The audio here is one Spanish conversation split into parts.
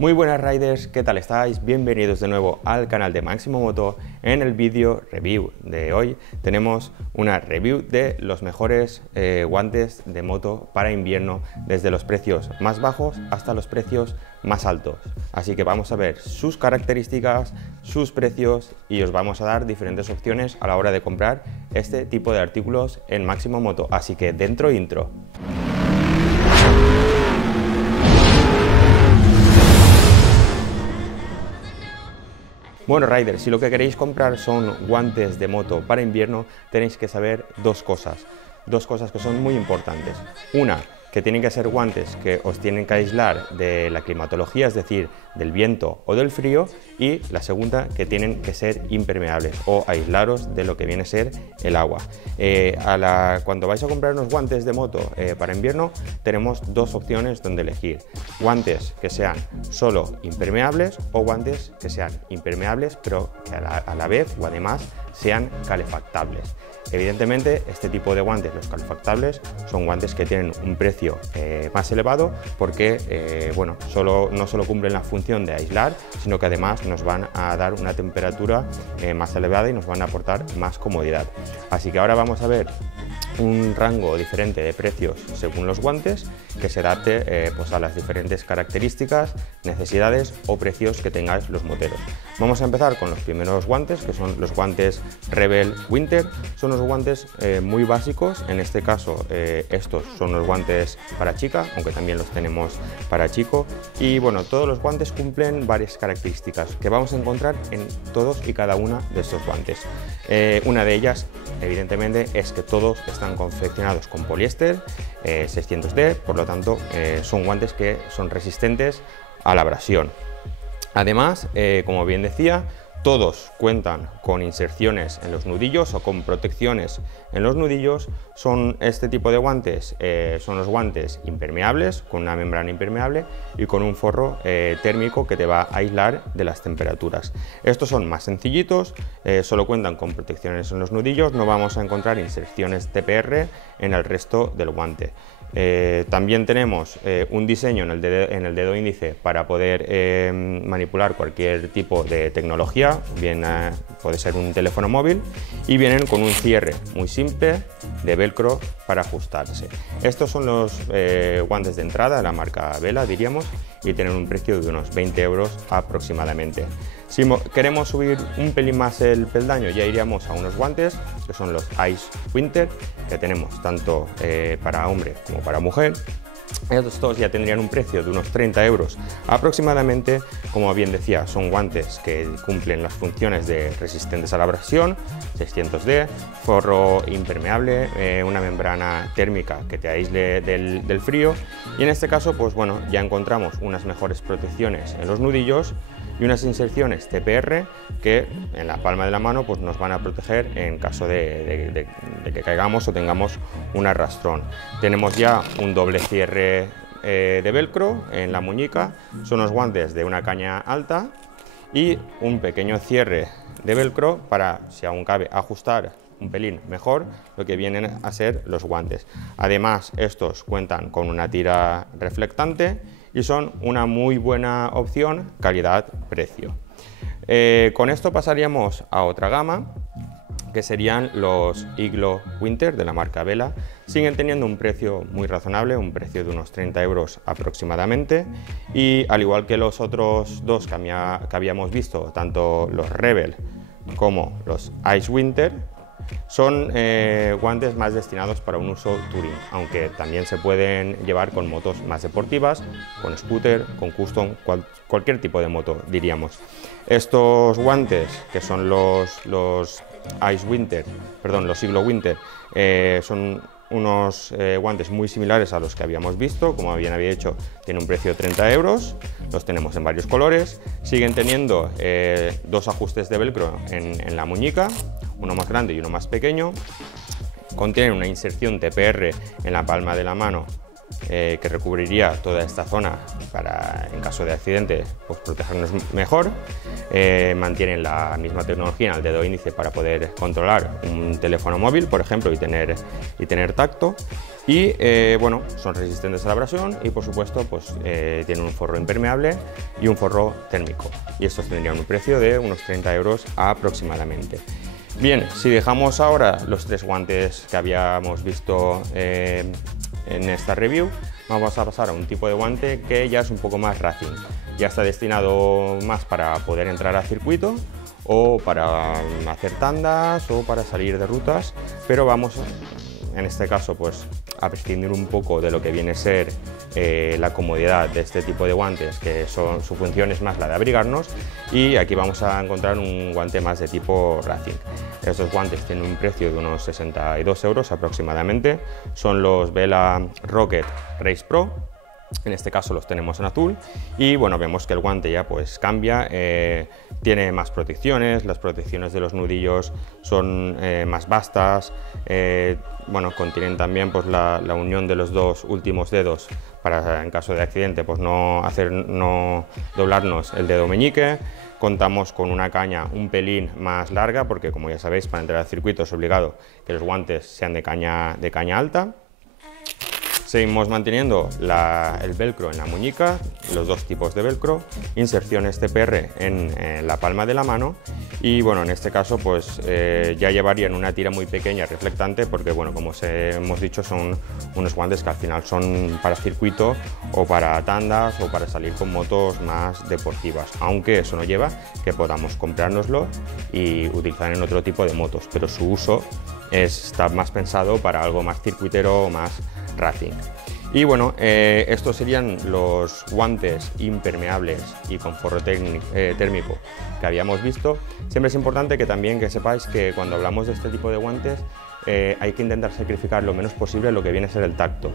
Muy buenas riders, ¿qué tal estáis? Bienvenidos de nuevo al canal de Máximo Moto. En el vídeo review de hoy tenemos una review de los mejores guantes de moto para invierno, desde los precios más bajos hasta los precios más altos. Así que vamos a ver sus características, sus precios y os vamos a dar diferentes opciones a la hora de comprar este tipo de artículos en Máximo Moto. Así que dentro intro. Bueno riders, si lo que queréis comprar son guantes de moto para invierno, tenéis que saber dos cosas que son muy importantes. Una, que tienen que ser guantes que os tienen que aislar de la climatología, es decir, del viento o del frío, y la segunda, que tienen que ser impermeables o aislaros de lo que viene a ser el agua. Cuando vais a comprar unos guantes de moto para invierno, tenemos dos opciones donde elegir: guantes que sean solo impermeables o guantes que sean impermeables pero que a la vez o además sean calefactables. Evidentemente, este tipo de guantes, los calefactables, son guantes que tienen un precio más elevado porque no solo cumplen la función de aislar, sino que además nos van a dar una temperatura más elevada y nos van a aportar más comodidad. Así que ahora vamos a ver un rango diferente de precios según los guantes, que se adapte pues a las diferentes características, necesidades o precios que tengáis los moteros. Vamos a empezar con los primeros guantes, que son los guantes Rebel Winter. Son los guantes muy básicos. En este caso estos son los guantes para chica, aunque también los tenemos para chico. Y bueno, todos los guantes cumplen varias características que vamos a encontrar en todos y cada una de estos guantes. Una de ellas, evidentemente, es que todos están confeccionados con poliéster 600D, por lo tanto son guantes que son resistentes a la abrasión. Además, como bien decía, todos cuentan con inserciones en los nudillos o con protecciones en los nudillos. Este tipo de guantes son los guantes impermeables, con una membrana impermeable y con un forro térmico que te va a aislar de las temperaturas. Estos son más sencillitos, solo cuentan con protecciones en los nudillos, no vamos a encontrar inserciones TPR en el resto del guante. También tenemos un diseño en el dedo índice para poder manipular cualquier tipo de tecnología, bien puede ser un teléfono móvil, y vienen con un cierre muy simple de velcro para ajustarse. Estos son los guantes de entrada de la marca Vela, diríamos, y tienen un precio de unos 20 euros aproximadamente. Si queremos subir un pelín más el peldaño, ya iríamos a unos guantes que son los Ice Winter, que tenemos tanto para hombre como para mujer. Estos ya tendrían un precio de unos 30 euros aproximadamente. Como bien decía, son guantes que cumplen las funciones de resistentes a la abrasión, 600D, forro impermeable, una membrana térmica que te aísle del frío, y en este caso pues bueno, ya encontramos unas mejores protecciones en los nudillos y unas inserciones TPR que en la palma de la mano pues nos van a proteger en caso de que caigamos o tengamos un arrastrón. Tenemos ya un doble cierre de velcro en la muñeca. Son los guantes de una caña alta y un pequeño cierre de velcro para, si aún cabe, ajustar un pelín mejor lo que vienen a ser los guantes. Además, estos cuentan con una tira reflectante y son una muy buena opción calidad-precio. Con esto pasaríamos a otra gama, que serían los Igloo Winter de la marca Vela. Siguen teniendo un precio muy razonable, un precio de unos 30 euros aproximadamente, y al igual que los otros dos que habíamos visto, tanto los Rebel como los Ice Winter, son guantes más destinados para un uso touring, aunque también se pueden llevar con motos más deportivas, con scooter, con custom, cualquier tipo de moto, diríamos. Estos guantes, que son los Igloo Winter, son unos guantes muy similares a los que habíamos visto. Como bien había dicho, tiene un precio de 30 euros, los tenemos en varios colores. Siguen teniendo dos ajustes de velcro en la muñeca, uno más grande y uno más pequeño. Contienen una inserción TPR en la palma de la mano que recubriría toda esta zona para, en caso de accidente, pues protegernos mejor. Mantienen la misma tecnología en el dedo índice para poder controlar un teléfono móvil, por ejemplo, y tener tacto. Y bueno, son resistentes a la abrasión y por supuesto pues tienen un forro impermeable y un forro térmico. Y estos tendrían un precio de unos 30 euros aproximadamente. Bien, si dejamos ahora los 3 guantes que habíamos visto en esta review, vamos a pasar a un tipo de guante que ya es un poco más racing. Ya está destinado más para poder entrar a circuito o para hacer tandas o para salir de rutas, pero vamos en este caso pues a prescindir un poco de lo que viene a ser la comodidad de este tipo de guantes, que su función es más la de abrigarnos, y aquí vamos a encontrar un guante más de tipo racing. Estos guantes tienen un precio de unos 62 euros aproximadamente, son los Vela Rocket Race Pro. En este caso los tenemos en azul y bueno, vemos que el guante ya pues cambia, tiene más protecciones, las protecciones de los nudillos son más vastas, bueno, contienen también pues la unión de los 2 últimos dedos para en caso de accidente pues no doblarnos el dedo meñique. Contamos con una caña un pelín más larga porque, como ya sabéis, para entrar al circuito es obligado que los guantes sean de caña alta. Seguimos manteniendo el velcro en la muñeca, los 2 tipos de velcro, inserciones TPR en la palma de la mano y bueno, en este caso pues ya llevarían una tira muy pequeña reflectante porque bueno, como os hemos dicho, son unos guantes que al final son para circuito o para tandas o para salir con motos más deportivas, aunque eso no lleva que podamos comprárnoslo y utilizar en otro tipo de motos, pero su uso está más pensado para algo más circuitero o más racing. Y bueno, estos serían los guantes impermeables y con forro térmico que habíamos visto. Siempre es importante que también sepáis que cuando hablamos de este tipo de guantes hay que intentar sacrificar lo menos posible lo que viene a ser el tacto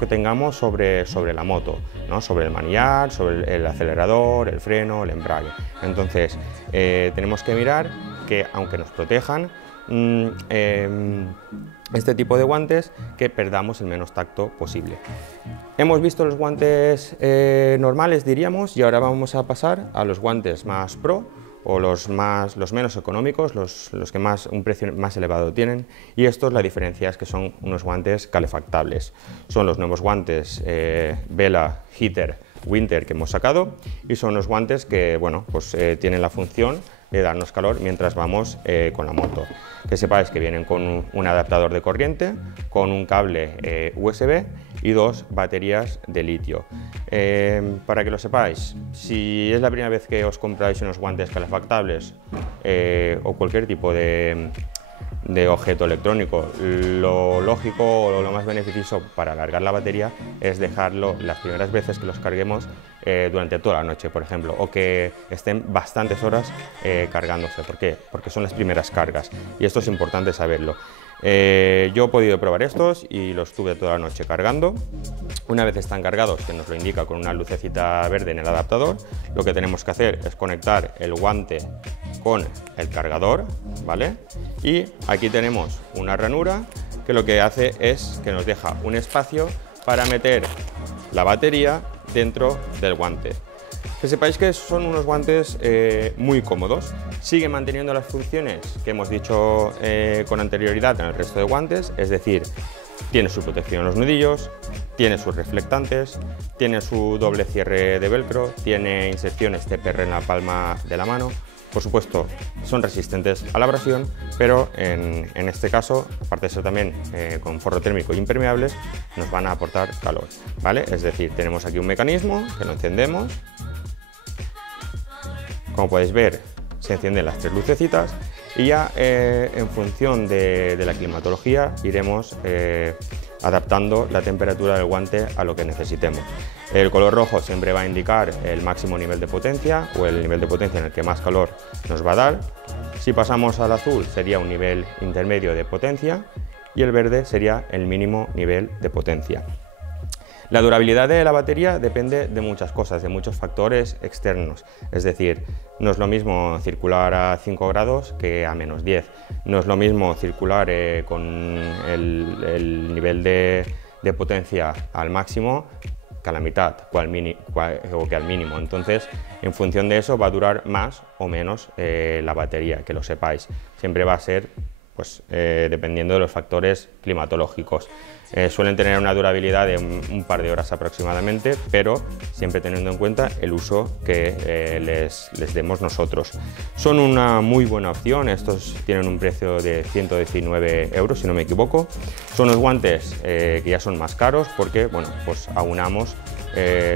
que tengamos sobre la moto, ¿no? Sobre el manillar, sobre el acelerador, el freno, el embrague. Entonces tenemos que mirar que aunque nos protejan, este tipo de guantes, que perdamos el menos tacto posible. Hemos visto los guantes normales, diríamos, y ahora vamos a pasar a los guantes más pro o los menos económicos, los que un precio más elevado tienen, y estos la diferencia es que son unos guantes calefactables. Son los nuevos guantes Vela Heater Winter que hemos sacado y son unos guantes que bueno, pues, tienen la función de darnos calor mientras vamos con la moto. Que sepáis que vienen con un adaptador de corriente, con un cable USB y 2 baterías de litio. Para que lo sepáis, si es la primera vez que os compráis unos guantes calefactables o cualquier tipo de objeto electrónico, lo lógico o lo más beneficioso para alargar la batería es dejarlo las primeras veces que los carguemos durante toda la noche, por ejemplo, o que estén bastantes horas cargándose. ¿Por qué? Porque son las primeras cargas y esto es importante saberlo. Yo he podido probar estos y los tuve toda la noche cargando. Una vez están cargados, que nos lo indica con una lucecita verde en el adaptador, lo que tenemos que hacer es conectar el guante con el cargador, ¿vale? Y aquí tenemos una ranura que lo que hace es que nos deja un espacio para meter la batería dentro del guante. Que sepáis que son unos guantes muy cómodos, siguen manteniendo las funciones que hemos dicho con anterioridad en el resto de guantes, es decir, tiene su protección en los nudillos, tiene sus reflectantes, tiene su doble cierre de velcro, tiene inserciones TPR en la palma de la mano. Por supuesto, son resistentes a la abrasión, pero en este caso, aparte de ser también con forro térmico e impermeables, nos van a aportar calor, ¿vale? Es decir, tenemos aquí un mecanismo que lo encendemos. Como podéis ver, se encienden las 3 lucecitas y ya en función de la climatología iremos adaptando la temperatura del guante a lo que necesitemos. El color rojo siempre va a indicar el máximo nivel de potencia o el nivel de potencia en el que más calor nos va a dar. Si pasamos al azul sería un nivel intermedio de potencia y el verde sería el mínimo nivel de potencia. La durabilidad de la batería depende de muchas cosas, de muchos factores externos. Es decir, no es lo mismo circular a 5 grados que a menos 10. No es lo mismo circular con el nivel de potencia al máximo que a la mitad o que al mínimo. Entonces, en función de eso va a durar más o menos la batería, que lo sepáis. Siempre va a ser pues dependiendo de los factores climatológicos. Suelen tener una durabilidad de un par de horas aproximadamente, pero siempre teniendo en cuenta el uso que les demos nosotros. Son una muy buena opción, estos tienen un precio de 119 euros si no me equivoco. Son unos guantes que ya son más caros porque, bueno, pues aunamos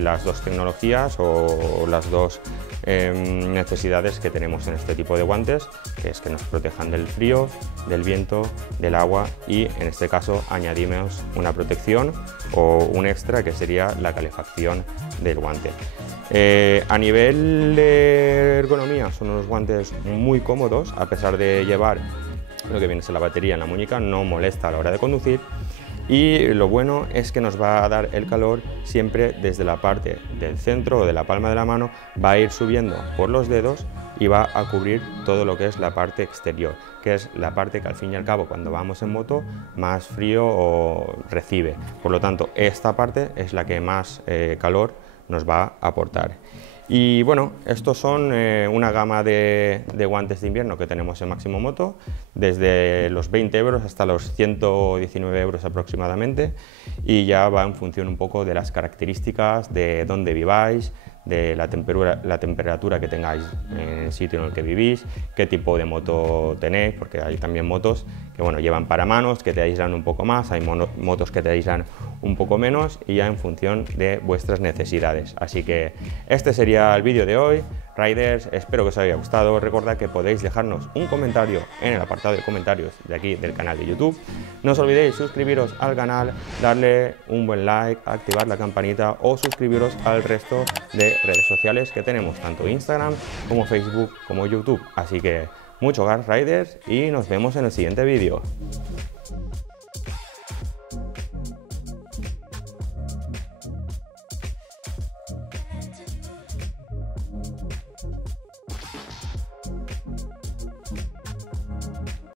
las dos tecnologías o las dos necesidades que tenemos en este tipo de guantes, que es que nos protejan del frío, del viento, del agua y en este caso añadimos una protección o un extra que sería la calefacción del guante. A nivel de ergonomía son unos guantes muy cómodos, a pesar de llevar lo que viene a ser la batería en la muñeca, no molesta a la hora de conducir. Y lo bueno es que nos va a dar el calor siempre desde la parte del centro o de la palma de la mano, va a ir subiendo por los dedos y va a cubrir todo lo que es la parte exterior, que es la parte que al fin y al cabo cuando vamos en moto más frío o recibe. Por lo tanto, esta parte es la que más calor nos va a aportar. Y bueno, estos son una gama de guantes de invierno que tenemos en Máximo Moto, desde los 20 euros hasta los 119 euros aproximadamente, y ya va en función un poco de las características, de dónde viváis, de la temperatura que tengáis en el sitio en el que vivís, qué tipo de moto tenéis, porque hay también motos que bueno, llevan paramanos, que te aíslan un poco más, hay motos que te aíslan un poco menos y ya en función de vuestras necesidades. Así que este sería el vídeo de hoy. Riders, espero que os haya gustado. Recordad que podéis dejarnos un comentario en el apartado de comentarios de aquí del canal de YouTube. No os olvidéis suscribiros al canal, darle un buen like, activar la campanita o suscribiros al resto de redes sociales que tenemos, tanto Instagram como Facebook como YouTube. Así que mucho gas, Riders, y nos vemos en el siguiente vídeo.